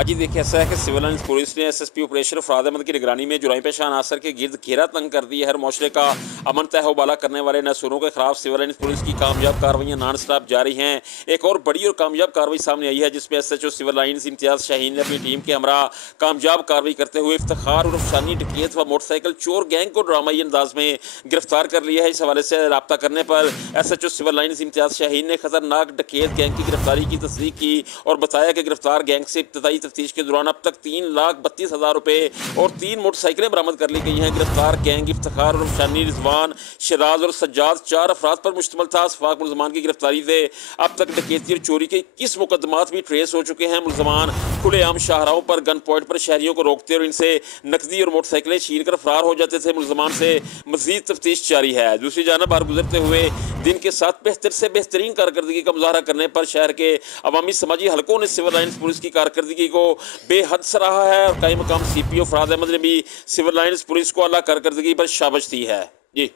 आज ही देखिए ऐसा है कि सिविल लाइंस पुलिस ने एसएसपी ऑपरेशन फराद अहमद की निगरानी में जुराई पेशा अनासर के गिर्द घेरा तंग कर दी है। हर मौशरे का अमन तहवाला करने वाले नसूरों के खिलाफ सिविल लाइंस पुलिस की कामयाब कार्रवाइयां नॉन स्टॉप जारी हैं। एक और बड़ी और कामयाब कार्रवाई सामने आई है जिसमें SHO Civil Lines Imtiaz Shaheen ने अपनी टीम के हमरा कामयाब कार्रवाई करते हुए इफ्तिखार और शानी डकैत व मोटरसाइकिल चोर गैंग को ड्रामाई अंदाज में गिरफ्तार कर लिया है। इस हवाले से रब्ता करने पर SHO Civil Lines Imtiaz Shaheen ने खतरनाक डकैत गैंग की गिरफ्तारी की तस्दीक की और बताया कि गिरफ्तार गैंग से इब्तदाई तफ्तीश के दौरान अब तक 3,32,000 रुपए और 3 मोटरसाइकिलें बरामद कर ली गई हैं। गिरफ्तार गैंग इफ्तिखार और शानी, रिजवान, शिराज और सज्जाद 4 अफराद पर मुश्तमिल था। सफाक मुलजमान की गिरफ्तारी से अब तक डकैती और चोरी के 21 मुकदमात भी ट्रेस हो चुके हैं। मुलजमान खुलेआम शाहराहों पर गन पॉइंट पर शहरियों को रोकते और इनसे नकदी और मोटरसाइकिलें छीन कर फरार हो जाते थे। मुलजमान से मजीद तफ्तीश जारी है। दूसरी जानब बार गुजरते हुए दिन के साथ बेहतर से बेहतरीन कारकर्दगी का मुजाहरा करने पर शहर के अवामी समाजी हलकों ने सिविल लाइंस पुलिस की कारकर्दगी को बेहद सराहा है और कई मकाम सीपीओ फराद अहमद ने भी सिविल लाइंस पुलिस को आला कारकर्दगी पर शाबाश दी है। जी।